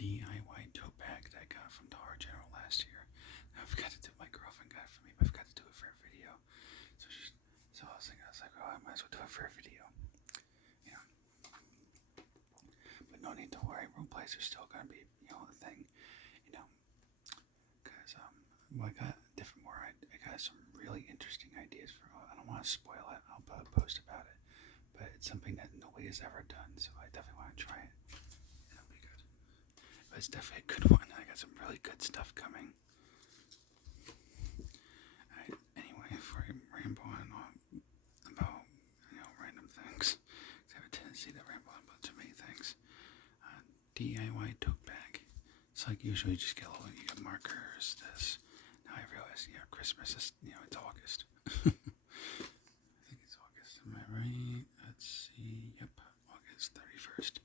DIY tote bag that I got from Dollar General last year. I forgot to do. My girlfriend got it for me, but I forgot to do it for a video. So I was like, oh, I might as well do it for a video. You know, but no need to worry. Room plates are still gonna be, a thing. You know, because I got different more. I got some really interesting ideas for. I don't want to spoil it. I'll put a post about it. But it's something that nobody has ever done, so I definitely want to try it. It'll be good. But it's definitely a good one. I got some really good stuff coming. Alright, anyway, before I ramble on about random things, I have a tendency to ramble on about too many things. DIY tote bag. It's like usually you just get you get markers. This. Now I realize, Christmas is it's August. I think it's August. Am I right? Let's see. Yep, August 31st.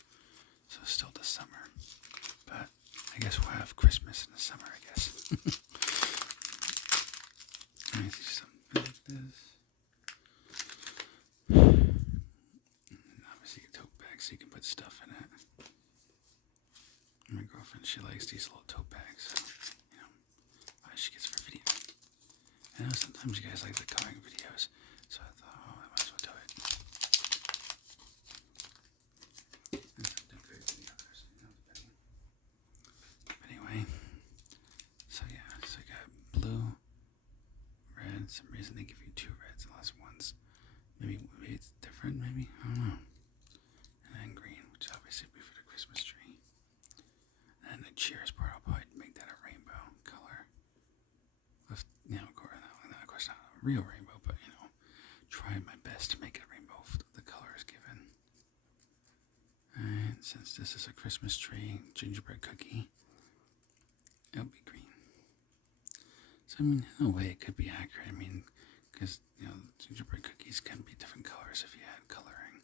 So still the summer. But I guess we'll have Christmas in the summer, I guess. I see something like this. And obviously a tote bag so you can put stuff in it. My girlfriend, she likes these little tote bags. So, she gets for video. I know sometimes you guys like the coloring videos. So I thought, I might as well do it. But anyway, so I got blue, red. Some reason they give you two reds unless one's maybe it's different. Maybe I don't know. And then green, which obviously would be for the Christmas tree. And then the cheers part, I'll probably make that a rainbow color. With of course not a real rainbow, but try my best to make it a rainbow if the color is given. And since this is a Christmas tree gingerbread cookie, it'll be green. So in a way it could be accurate. Because gingerbread cookies can be different colors if you add coloring.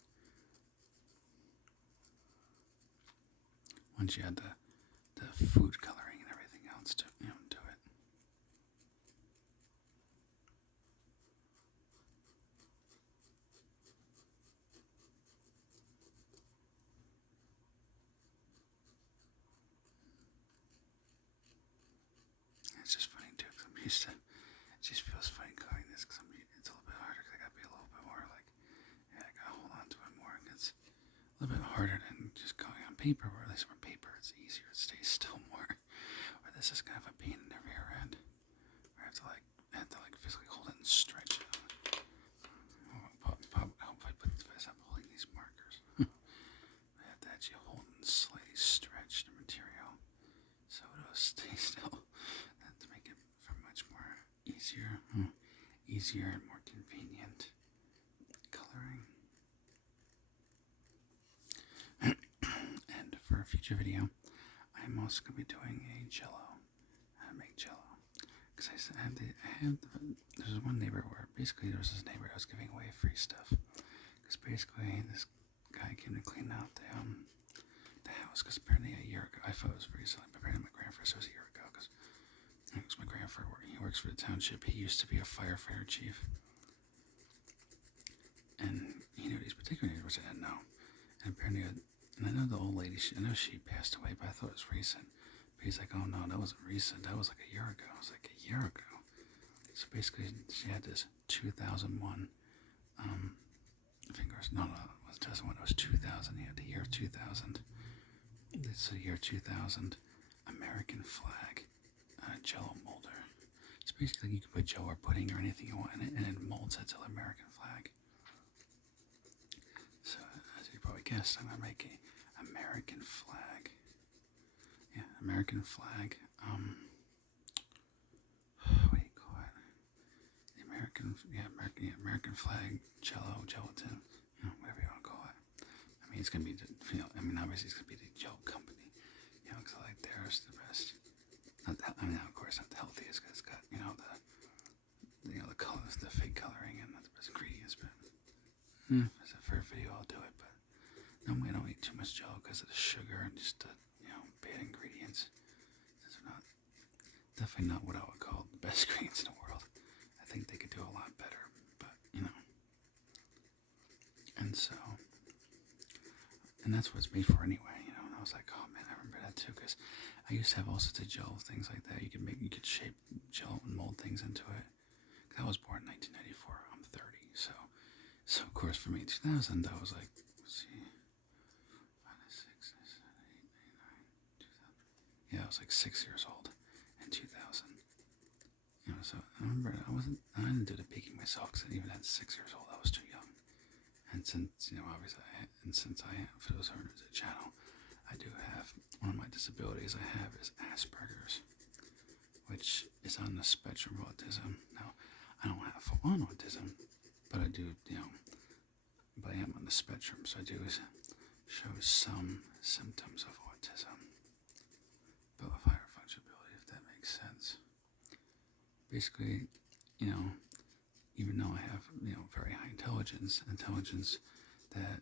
Once you add the food coloring and everything else to it. It's just funny too, because I'm used to. It just feels funny coloring this, because it's a little bit harder. Because I gotta be a little bit more I gotta hold on to it more. It's a little bit harder than just coloring on paper. Or at least with paper, it's easier. It stays still more. Or this is kind of a pain in the rear end. Where I have to physically hold it and stretch it. If I'm holding these markers, I have to actually hold and slightly stretch the material so it'll stay still. To make it for much more easier and more convenient coloring. And for a future video, I'm also going to be doing a Jello. How to make Jello. Because there's one neighbor where basically there was this neighbor that was giving away free stuff. Because basically this guy came to clean out the house. Because apparently a year ago, I thought it was recently, but apparently my grandfather said it was a year ago. Because my grandfather, he works for the township. He used to be a firefighter chief. And he knew these particular neighbors I didn't know. And apparently, and I know the old lady, I know she passed away, but I thought it was recent. But he's like, oh no, that wasn't recent. That was like a year ago. I was like, a year ago? So basically, she had this 2001, it was 2001, it was 2000, the year 2000. It's the year 2000 American flag Jello molder. So basically, you can put Jello or pudding or anything you want in it, and it molds it to the American flag. So, as you probably guessed, I'm gonna make a American flag. Yeah, American flag. What do you call it? The American flag gelatin. Whatever you want to call it. It's gonna be obviously it's gonna be the Jello company. Because I like theirs the best. Of course, not the healthiest, because it's got the colors, the fake coloring, and not the best ingredients. But for a video, I'll do it. But normally, I don't eat too much Jello because of the sugar and just the bad ingredients. These are definitely not what I would call the best ingredients in the world. I think they could do a lot better, but And so, and that's what it's made for anyway. And I was like, oh man, I remember that too. too, because I used to have all sorts of gel things like that. You could shape gel and mold things into it. I was born in 1994. I'm 30, so of course for me, 2000, I was like, let's see, 5, 6, 7, 8, 9, 2000. Yeah, I was like 6 years old in 2000. So I remember I didn't do the baking myself because even at 6 years old, I was too young. And since, obviously, for those who are new to the channel, I do have, one of my disabilities I have is Asperger's, which is on the spectrum of autism. Now, I don't have full-on autism, but I do, but I am on the spectrum, so I do show some symptoms of autism, but with higher functionality, if that makes sense. Basically, even though I have, very high intelligence that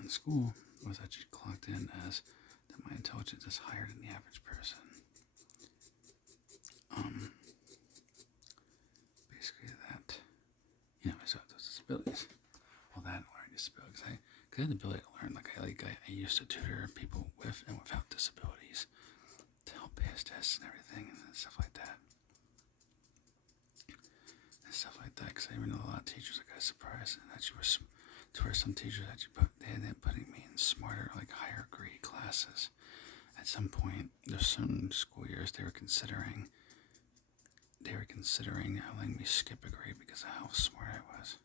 in school was actually clocked in as that my intelligence is higher than the average person. Basically that, so those disabilities. Well, that learning disabilities, because I had the ability to learn. I used to tutor people with and without disabilities to help pass tests and everything and stuff like that. Because I even know a lot of teachers that got surprised and actually were to where some teachers actually they ended up putting me in smarter, higher grade classes. At some point, there's certain school years they were considering letting me skip a grade because of how smart I was.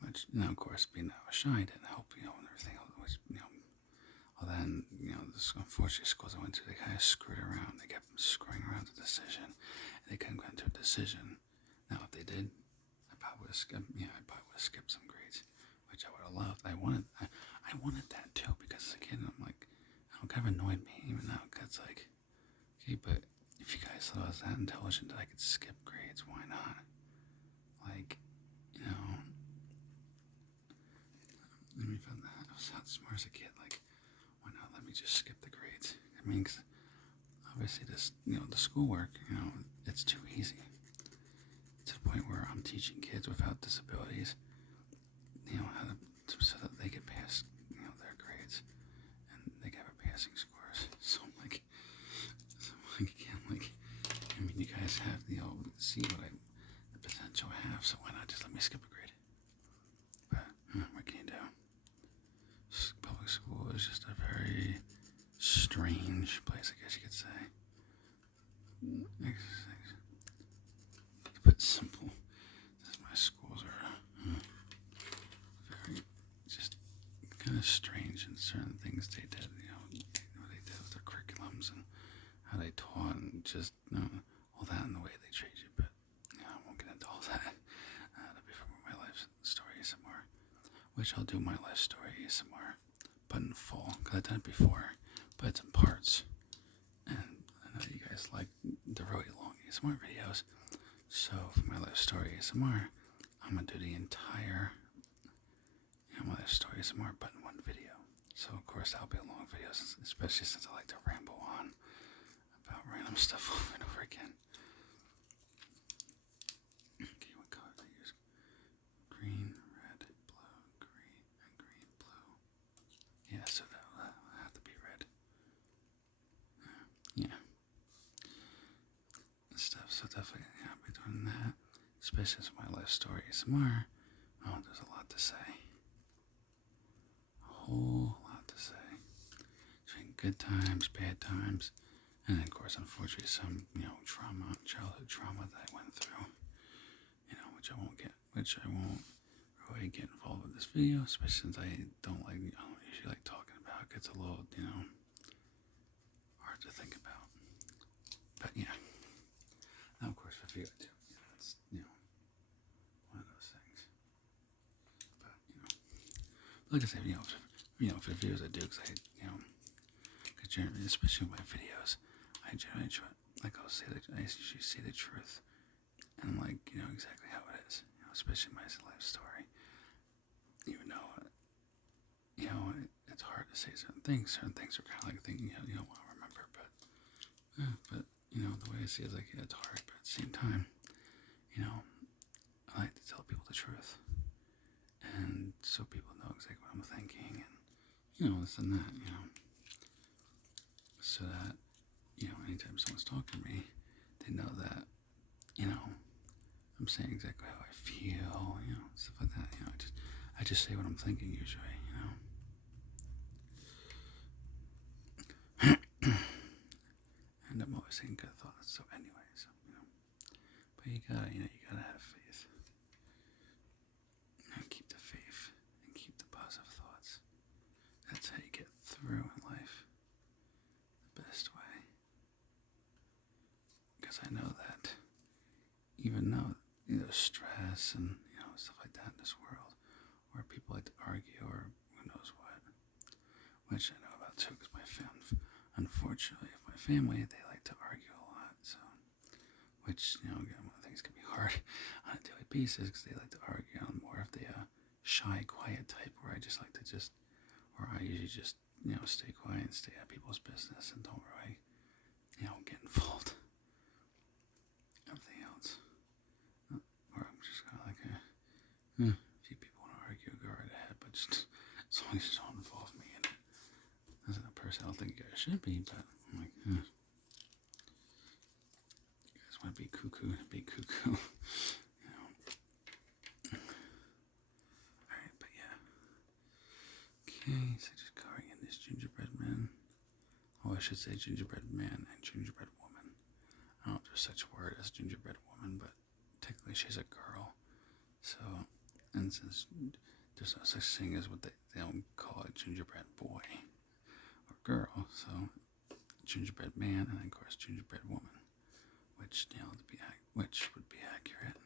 Which, of course, being that I was shy didn't help, and everything else. Well, then, unfortunately, schools I went to, they kind of screwed around. They kept screwing around the decision, and they couldn't come to a decision. Now, if they did, I probably would have skipped some grades, which I would have loved. I wanted that too, because as a kid, I'm like, it kind of annoyed me, even now, because okay, but if you guys thought I was that intelligent that I could skip grades, why not? Let me find that. I was that smart as a kid, why not let me just skip the grades? I mean, cause obviously this, the schoolwork, it's too easy. To the point where I'm teaching kids without disabilities, how so that they get past, their grades, and they can have a passing scores. So I'm like, again, I mean, you guys have, see what the potential I have, so why not just let me skip a grade? But, what can you do? Public school is just a very strange place, I guess you could say. To put it simple, my schools are very, just kind of strange in certain things they did, what they did with their curriculums and how they taught and just, all that and the way they treat you, but, I won't get into all that. That'll be for my life story somewhere, which I'll do my life story somewhere, but in full, because I've done it before, but it's in parts, and I know you guys like the really long ASMR videos, so for my life story ASMR, I'm going to do the entire, my life story ASMR, but in one video. So of course that'll be a long video, especially since I like to ramble on about random stuff over and over again. Okay, what color did I use? Green, red, blue, green, and green, blue. Yeah, so that'll have to be red. Yeah. Stuff, so definitely, I'll be doing that. Especially as my life story ASMR. Oh, there's a lot to say. A whole lot to say. Between good times, bad times, and then, of course, unfortunately, some, childhood trauma that I went through, which I won't really get involved with this video, especially since I don't usually like talking about it. It's a little, hard to think about. But yeah. Now, of course, for video too, that's, one of those things. But, like I said, for the videos I do, because because generally, especially with my videos, I generally try, I usually say the truth, and exactly how it is, especially my life story. Even though, it's hard to say certain things. Certain things are kind of things you don't want to remember, but the way I see it is it's hard, but at the same time, I like to tell people the truth, and so people know exactly what I'm thinking, and this and that, anytime someone's talking to me, they know that, you know, I'm saying exactly how I feel, you know, stuff like that. You know, I just say what I'm thinking usually, you know. And I'm always saying good thoughts. So anyway, so you know, but you gotta have faith. You know, keep the faith and keep the positive thoughts. That's how you get through in life the best way. Because I know that even though, you know, stress and, you know, stuff like that in this world, where people like to argue or who knows what, which I know about too, because unfortunately, my family, they like to argue a lot, so, which, you know, again, one of the things can be hard on a daily basis, because they like to argue. I'm more of the shy, quiet type, where I just like to or I usually just, you know, stay quiet and stay out of people's business and don't really, you know, get involved. Everything else. Or I'm just kind of like, if you people want to argue, go right ahead, but just as long as you don't involve me in it. As a person, I don't think you guys should be, but I'm like, you guys want to be cuckoo, be cuckoo. You know. Alright, but yeah. Okay, so just coloring in this gingerbread man. Oh, I should say gingerbread man and gingerbread woman. I don't know if there's such a word as gingerbread woman, but technically she's a girl. So, and since there's no such thing as what they don't call a gingerbread boy or girl, so gingerbread man and of course gingerbread woman, which, you know, which would be accurate,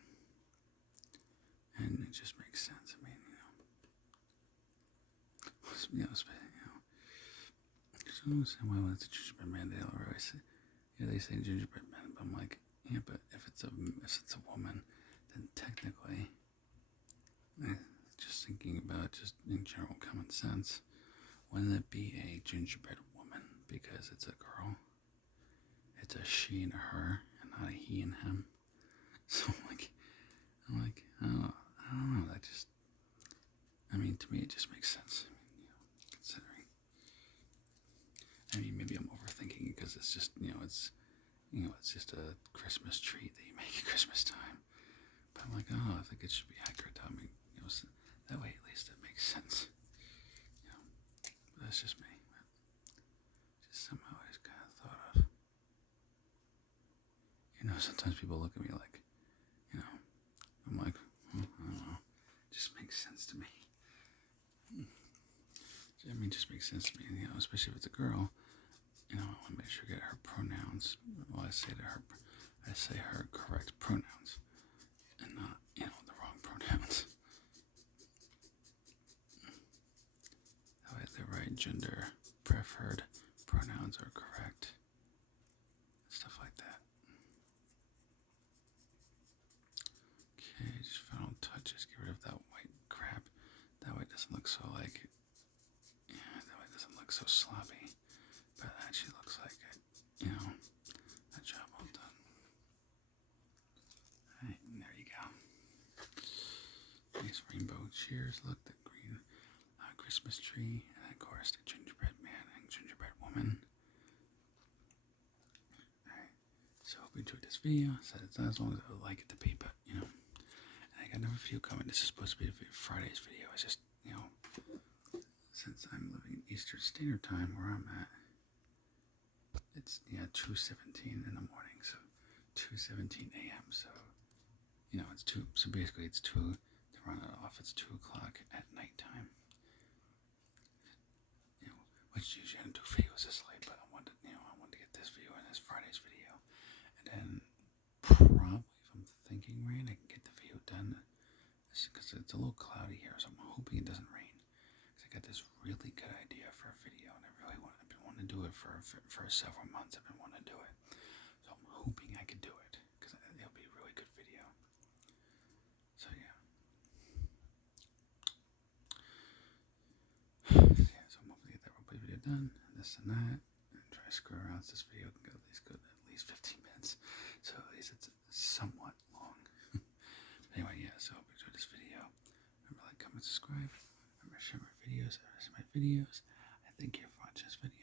and it just makes sense. I mean, so when it's a gingerbread man, they don't really say, yeah, they say gingerbread man, but I'm like, yeah, but if it's a woman, then technically, just thinking about it, just in general common sense, wouldn't it be a gingerbread woman because it's a girl? It's a she and a her, and not a he and him. So I'm like, I don't know. I mean, to me, it just makes sense. I mean, you know, considering. I mean, maybe I'm overthinking it because it's just, it's just a Christmas treat that you make at Christmas time. But I'm like, oh, I think it should be accurate. I mean, so that way at least it makes sense. You know, but that's just me. But just somehow I just kind of thought of. You know, sometimes people look at me like, you know, I'm like, I don't know. It just makes sense to me. I mean, it just makes sense to me, you know, especially if it's a girl. You know, I want to make sure I get her pronouns. Well, I say her correct pronouns, and not, you know, the wrong pronouns. That way the right gender preferred pronouns are correct. Stuff like that. Okay, just final touches. Get rid of that white crap. That way it doesn't look so like, that way it doesn't look so sloppy. But it actually looks like it, you know, a job well done. Alright, and there you go. Nice rainbow cheers. Look, the green Christmas tree, and of course the gingerbread man and gingerbread woman. Alright, so hope you enjoyed this video. So it's not as long as I would like it to be, but, you know, and I got another video coming. This is supposed to be Friday's video. It's just, you know, since I'm living in Eastern Standard Time where I'm at, it's 2:17 in the morning, so 2:17 a.m. So, you know, it's 2. So basically, it's 2 to run it off. It's 2 o'clock at nighttime. You know, which usually I don't do videos this late, but I wanted to get this video and this Friday's video, and then probably, if I'm thinking rain, I can get the video done. Because it's a little cloudy here, so I'm hoping it doesn't rain. Because I got this really good idea for a video, and I've been wanting to do it for several months. I've been wanting to do it, so I'm hoping I can do it because it'll be a really good video. So yeah, so I'm hoping to get that roleplay video done, and this and that, and try to screw around so this video can go at least 15 minutes. So at least it's somewhat long. Anyway, yeah. So hope you enjoyed this video. Remember, like, comment, subscribe. Remember, share my videos. I thank you for watching this video.